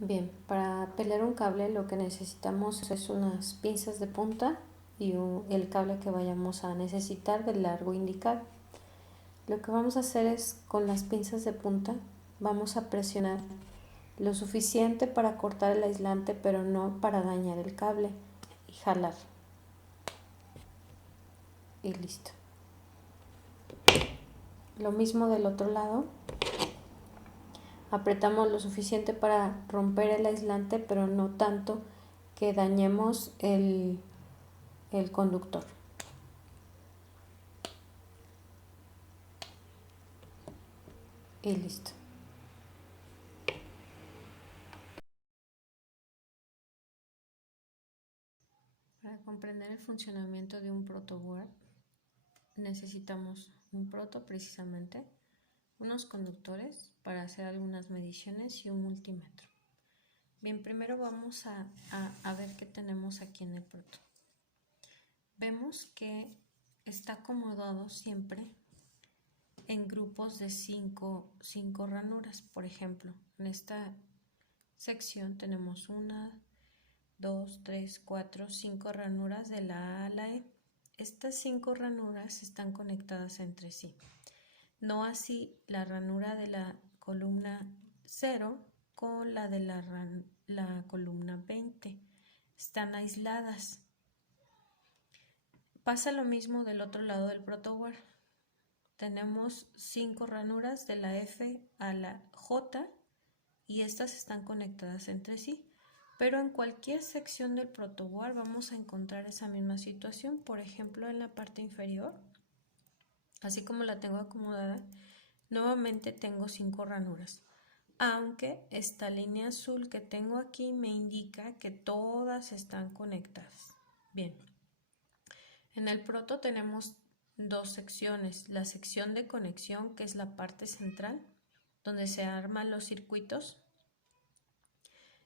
Bien, para pelar un cable lo que necesitamos es unas pinzas de punta y el cable que vayamos a necesitar del largo indicado. Lo que vamos a hacer es con las pinzas de punta vamos a presionar lo suficiente para cortar el aislante, pero no para dañar el cable, y jalar. Y listo. Lo mismo del otro lado. Apretamos lo suficiente para romper el aislante, pero no tanto que dañemos el conductor. Y listo. Para comprender el funcionamiento de un protoboard necesitamos un proto precisamente, unos conductores para hacer algunas mediciones y un multímetro. Bien, primero vamos a ver qué tenemos aquí en el proto. Vemos que está acomodado siempre en grupos de 5 ranuras. Por ejemplo, en esta sección tenemos 1, 2, 3, 4, 5 ranuras de la A a la E. Estas 5 ranuras están conectadas entre sí. No así la ranura de la columna 0 con la de la columna 20. Están aisladas. Pasa lo mismo del otro lado del protoboard. Tenemos 5 ranuras de la F a la J y estas están conectadas entre sí. Pero en cualquier sección del protoboard vamos a encontrar esa misma situación. Por ejemplo, en la parte inferior, así como la tengo acomodada, nuevamente tengo 5 ranuras. Aunque esta línea azul que tengo aquí me indica que todas están conectadas. Bien. En el proto tenemos dos secciones, la sección de conexión, que es la parte central, donde se arman los circuitos,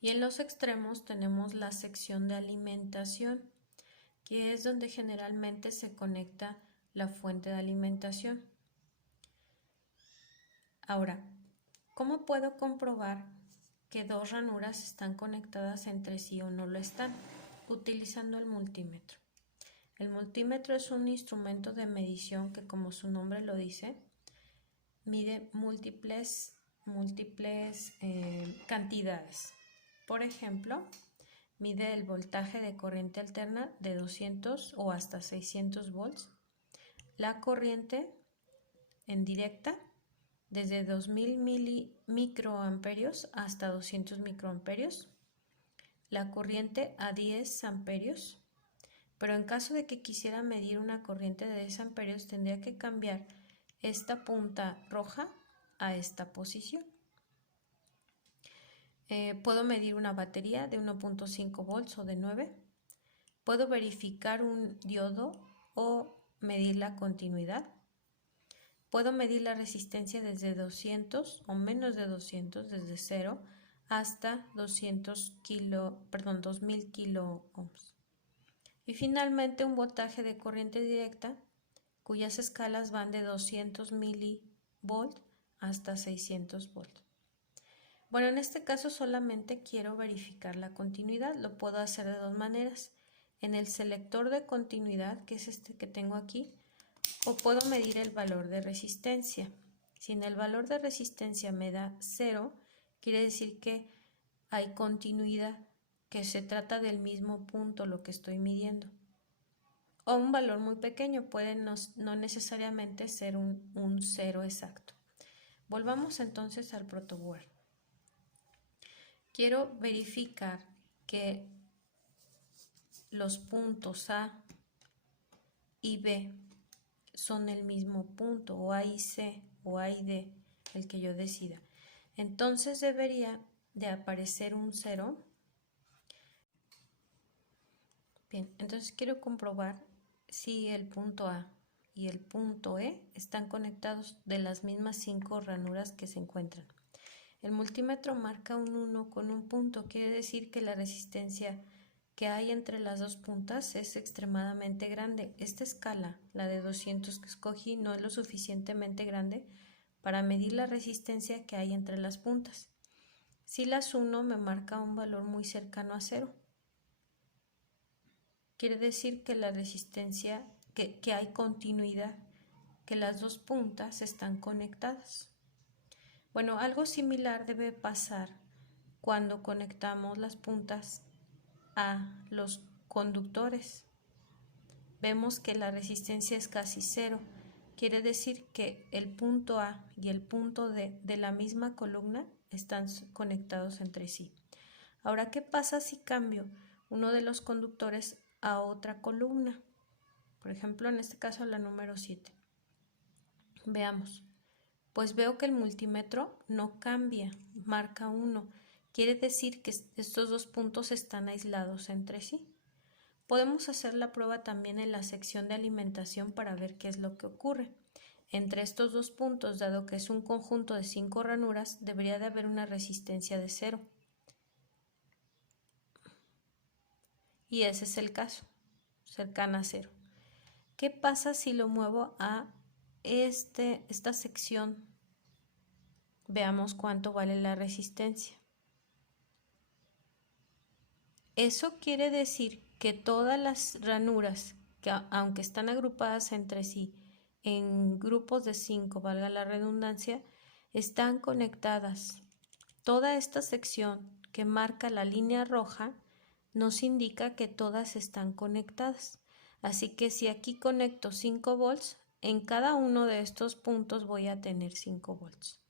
y en los extremos tenemos la sección de alimentación, que es donde generalmente se conecta la fuente de alimentación. Ahora, ¿cómo puedo comprobar que dos ranuras están conectadas entre sí o no lo están? Utilizando el multímetro. El multímetro es un instrumento de medición que, como su nombre lo dice, mide múltiples cantidades. Por ejemplo, mide el voltaje de corriente alterna de 200 o hasta 600 volts, la corriente en directa desde 2000 microamperios hasta 200 microamperios, la corriente a 10 amperios. Pero en caso de que quisiera medir una corriente de 10 amperios, tendría que cambiar esta punta roja a esta posición. Puedo medir una batería de 1.5 volts o de 9. Puedo verificar un diodo o medir la continuidad. Puedo medir la resistencia desde 200 o menos de 200, desde 0 hasta 2000 kilo ohms. Y finalmente un voltaje de corriente directa cuyas escalas van de 200 milivolt hasta 600 volts. Bueno, en este caso solamente quiero verificar la continuidad. Lo puedo hacer de dos maneras. En el selector de continuidad, que es este que tengo aquí, o puedo medir el valor de resistencia. Si en el valor de resistencia me da 0, quiere decir que hay continuidad, que se trata del mismo punto lo que estoy midiendo. O un valor muy pequeño, puede no necesariamente ser un 0 exacto. Volvamos entonces al protoboard. Quiero verificar que los puntos A y B son el mismo punto, o A y C, o A y D, el que yo decida. Entonces debería de aparecer un 0. Bien, entonces quiero comprobar si el punto A y el punto E están conectados de las mismas 5 ranuras que se encuentran. El multímetro marca un 1 con un punto, quiere decir que la resistencia que hay entre las dos puntas es extremadamente grande. Esta escala, la de 200 que escogí, no es lo suficientemente grande para medir la resistencia que hay entre las puntas. Si las uno me marca un valor muy cercano a 0. Quiere decir que la resistencia, que hay continuidad, que las dos puntas están conectadas. Bueno, algo similar debe pasar cuando conectamos las puntas a los conductores. Vemos que la resistencia es casi 0. Quiere decir que el punto A y el punto D de la misma columna están conectados entre sí. Ahora, ¿qué pasa si cambio uno de los conductores a otra columna? Por ejemplo, en este caso la número 7. Veamos. Pues veo que el multímetro no cambia, marca 1. Quiere decir que estos dos puntos están aislados entre sí. Podemos hacer la prueba también en la sección de alimentación para ver qué es lo que ocurre. Entre estos dos puntos, dado que es un conjunto de 5 ranuras, debería de haber una resistencia de 0. Y ese es el caso, cercana a 0. ¿Qué pasa si lo muevo a esta sección? Veamos cuánto vale la resistencia. Eso quiere decir que todas las ranuras, que aunque están agrupadas entre sí en grupos de 5, valga la redundancia, están conectadas. Toda esta sección que marca la línea roja nos indica que todas están conectadas. Así que si aquí conecto 5 volts, en cada uno de estos puntos voy a tener 5 volts.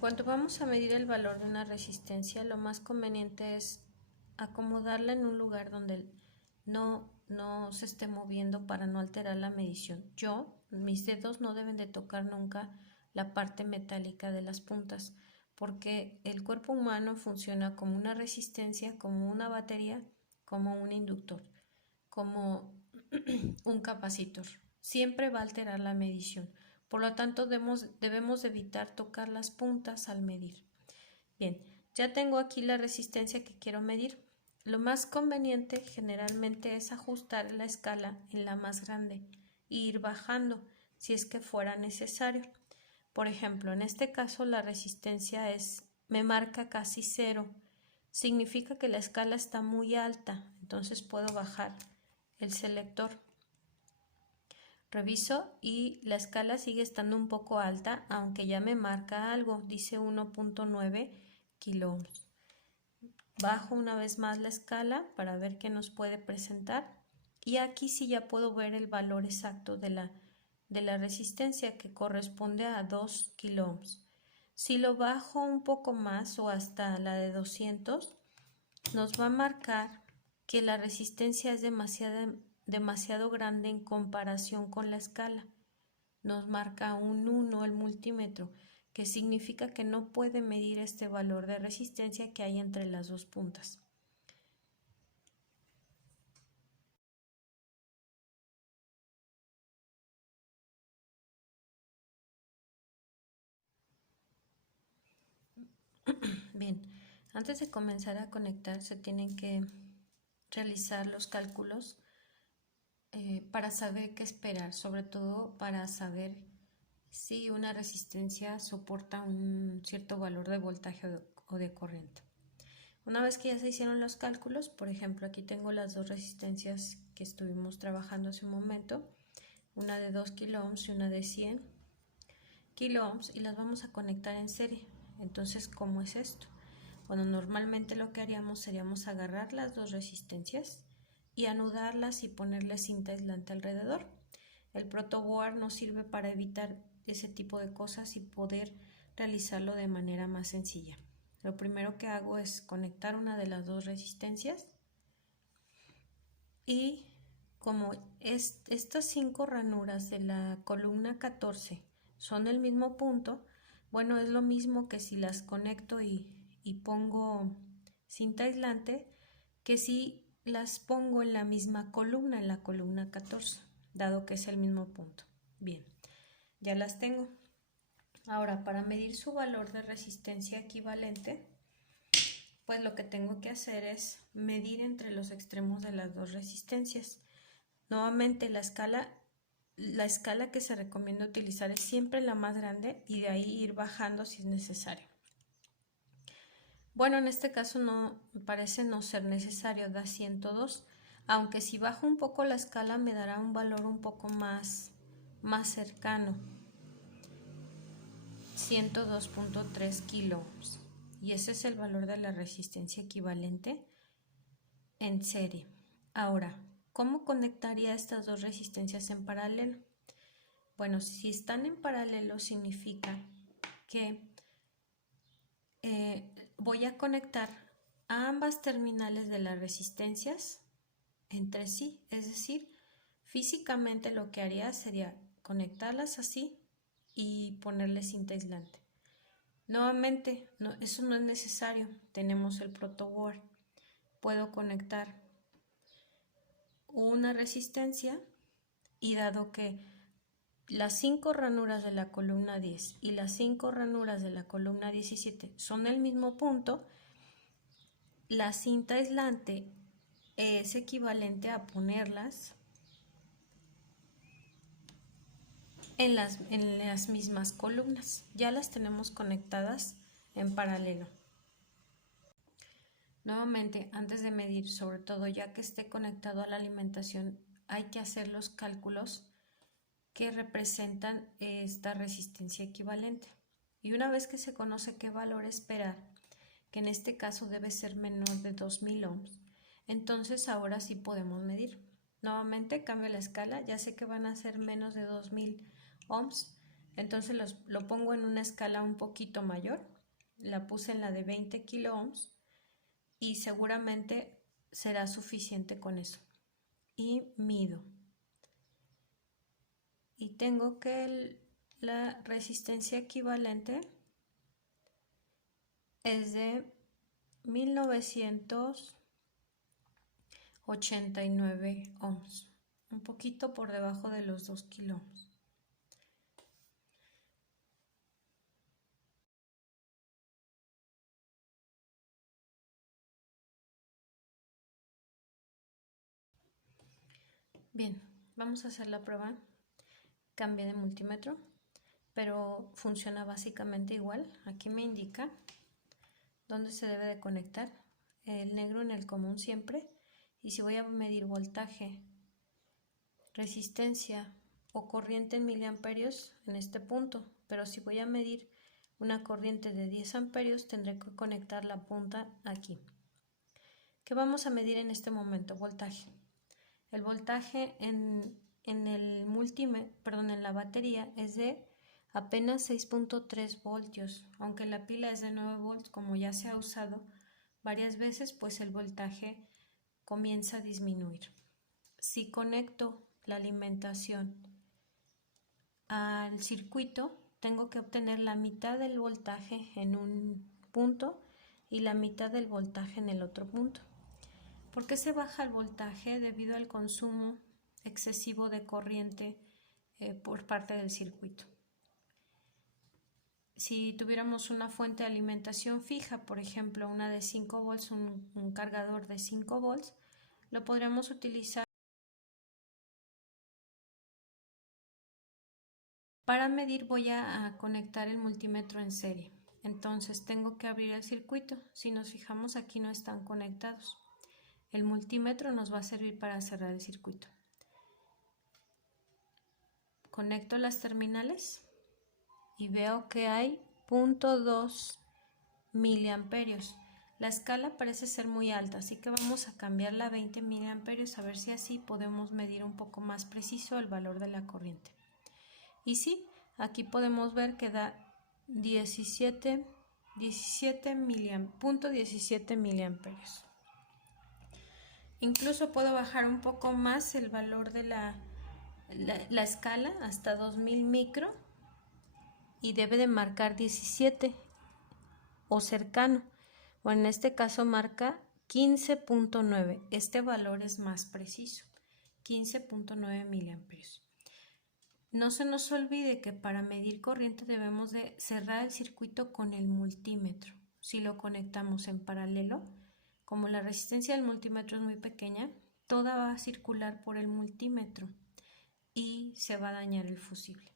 Cuando vamos a medir el valor de una resistencia, lo más conveniente es acomodarla en un lugar donde no se esté moviendo para no alterar la medición. Mis dedos no deben de tocar nunca la parte metálica de las puntas, porque el cuerpo humano funciona como una resistencia, como una batería, como un inductor, como un capacitor. Siempre va a alterar la medición. Por lo tanto, debemos evitar tocar las puntas al medir. Bien, ya tengo aquí la resistencia que quiero medir. Lo más conveniente generalmente es ajustar la escala en la más grande e ir bajando si es que fuera necesario. Por ejemplo, en este caso la resistencia me marca casi 0. Significa que la escala está muy alta, entonces puedo bajar el selector. Reviso y la escala sigue estando un poco alta, aunque ya me marca algo, dice 1.9 kiloohms. Bajo una vez más la escala para ver qué nos puede presentar y aquí sí ya puedo ver el valor exacto de la resistencia, que corresponde a 2 kiloohms. Si lo bajo un poco más o hasta la de 200, nos va a marcar que la resistencia es demasiado grande en comparación con la escala. Nos marca un 1 el multímetro, que significa que no puede medir este valor de resistencia que hay entre las dos puntas. Bien, antes de comenzar a conectar se tienen que realizar los cálculos para saber qué esperar, sobre todo para saber si una resistencia soporta un cierto valor de voltaje o de corriente. Una vez que ya se hicieron los cálculos, por ejemplo, aquí tengo las dos resistencias que estuvimos trabajando hace un momento, una de 2 kiloohms y una de 100 kiloohms, y las vamos a conectar en serie. Entonces, ¿cómo es esto? Bueno, normalmente lo que haríamos sería agarrar las dos resistencias y anudarlas y ponerle cinta aislante alrededor. El protoboard nos sirve para evitar ese tipo de cosas y poder realizarlo de manera más sencilla. Lo primero que hago es conectar una de las dos resistencias y como estas 5 ranuras de la columna 14 son del mismo punto, bueno, es lo mismo que si las conecto y pongo cinta aislante, que si las pongo en la misma columna, en la columna 14, dado que es el mismo punto. Bien, ya las tengo. Ahora, para medir su valor de resistencia equivalente, pues lo que tengo que hacer es medir entre los extremos de las dos resistencias. Nuevamente la escala la escala que se recomienda utilizar es siempre la más grande y de ahí ir bajando si es necesario. Bueno, en este caso no parece no ser necesario, da 102, aunque si bajo un poco la escala me dará un valor un poco más cercano, 102.3 kiloohms, y ese es el valor de la resistencia equivalente en serie. Ahora, ¿cómo conectaría estas dos resistencias en paralelo? Bueno, si están en paralelo significa que voy a conectar a ambas terminales de las resistencias entre sí, es decir, físicamente lo que haría sería conectarlas así y ponerle cinta aislante. Nuevamente, eso no es necesario, tenemos el protoboard. Puedo conectar una resistencia y dado que las 5 ranuras de la columna 10 y las 5 ranuras de la columna 17 son el mismo punto, la cinta aislante es equivalente a ponerlas en las mismas columnas. Ya las tenemos conectadas en paralelo. Nuevamente, antes de medir, sobre todo ya que esté conectado a la alimentación, hay que hacer los cálculos que representan esta resistencia equivalente. Y una vez que se conoce qué valor esperar, que en este caso debe ser menor de 2000 ohms, entonces ahora sí podemos medir. Nuevamente cambio la escala, ya sé que van a ser menos de 2000 ohms, entonces lo pongo en una escala un poquito mayor, la puse en la de 20 kilo ohms y seguramente será suficiente con eso. Y mido. Y tengo que la resistencia equivalente es de 1989 ohms, un poquito por debajo de los 2 kilo ohms. Bien, vamos a hacer la prueba. Cambié de multímetro, pero funciona básicamente igual. Aquí me indica dónde se debe de conectar, el negro en el común siempre, y si voy a medir voltaje, resistencia o corriente en miliamperios en este punto, pero si voy a medir una corriente de 10 amperios tendré que conectar la punta aquí. ¿Qué vamos a medir en este momento? Voltaje. El voltaje en la batería es de apenas 6.3 voltios, aunque la pila es de 9 volts, como ya se ha usado varias veces, pues el voltaje comienza a disminuir. Si conecto la alimentación al circuito, tengo que obtener la mitad del voltaje en un punto y la mitad del voltaje en el otro punto. ¿Por qué se baja el voltaje? Debido al consumo excesivo de corriente por parte del circuito. Si tuviéramos una fuente de alimentación fija, por ejemplo una de 5 volts, un cargador de 5 volts, lo podríamos utilizar para medir. Voy a conectar el multímetro en serie, entonces tengo que abrir el circuito. Si nos fijamos, aquí no están conectados. El multímetro nos va a servir para cerrar el circuito. Conecto las terminales y veo que hay 0.2 miliamperios. La escala parece ser muy alta, así que vamos a cambiarla a 20 miliamperios a ver si así podemos medir un poco más preciso el valor de la corriente. Y sí, aquí podemos ver que da 17 miliamperios. Incluso puedo bajar un poco más el valor de la escala hasta 2000 micro y debe de marcar 17 o cercano, o en este caso marca 15.9. Este valor es más preciso, 15.9 miliamperios. No se nos olvide que para medir corriente debemos de cerrar el circuito con el multímetro. Si lo conectamos en paralelo, como la resistencia del multímetro es muy pequeña, toda va a circular por el multímetro. y se va a dañar el fusible.